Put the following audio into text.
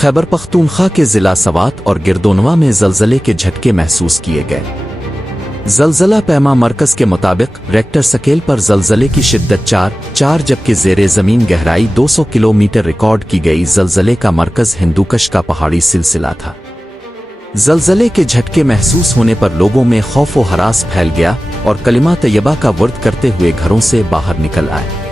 खैबर पख्तूनख्वा के ज़िला सवात और गिरदोनवा में ज़लज़ले के झटके महसूस किए गए। ज़लज़ला पैमा मरकज़ के मुताबिक रेक्टर स्केल पर ज़लज़ले की शिद्दत 4 जबकि ज़ेरे ज़मीन गहराई 200 किलोमीटर रिकॉर्ड की गई। ज़लज़ले का मरकज़ हिंदुकश का पहाड़ी सिलसिला था। ज़लज़ले के झटके महसूस होने पर लोगों में खौफ व हरास फैल गया और कलिमा तैयबा का वर्द करते हुए घरों से बाहर निकल आए।